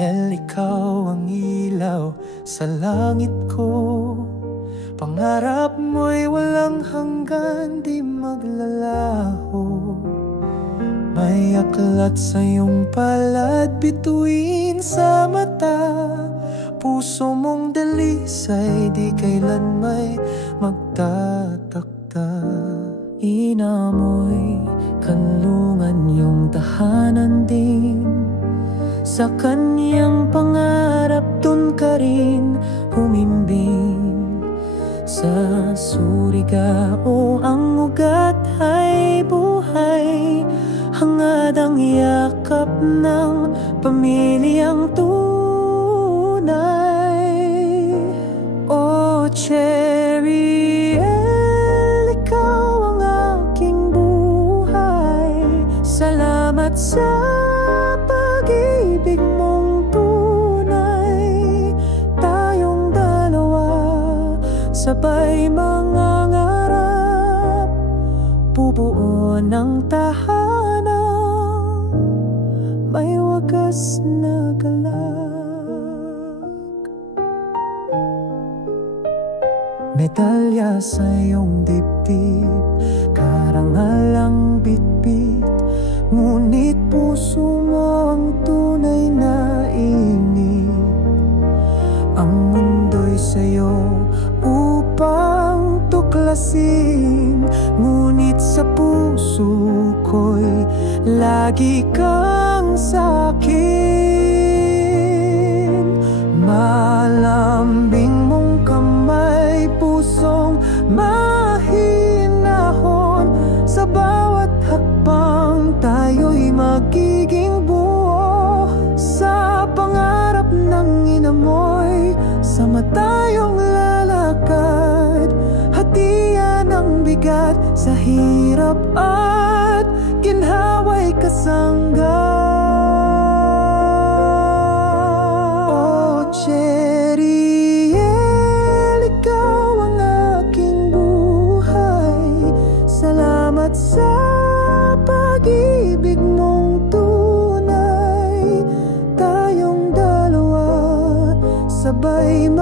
Dahil ikaw ang ilaw sa langit ko, pangarap mo'y walang hanggan, di maglalaho. May aklat sa iyong palad, bituin sa mata. Puso mong dalisay, di kailan may magtatakda. Inamoy kanlungan yung tahanan din, sa kanyang pangarap dun ka rin humimbing. Sa surigao ang ugat ay buhay, hangad ang yakap ng pamilyang tunay. Oh Cheriel, ikaw ang aking buhay. Salamat sa pag-ibig mong tunay. Tayong dalawa sabay mangangarap, bubuo ng tahanan may wagas na galak. Medalya sa iyong dibdib, karangal ang bitbit, ngunit puso mo ang tunay na init. Ang mundo'y sa'yo upang tuklasin, ngunit sa puso ko'y lagi kang sa'kin. Malambing mong kamay, pusong mahinahon, sa bawat hakbang tayo'y magiging buo. Sa pangarap ng inamoy, sama tayong lalakad, hatian ang bigat sa hirap at ginhawa'y kasangga. Oh Cheriel, ikaw ang aking buhay. Salamat sa pag-ibig mong tunay. Tayong dalawa sabay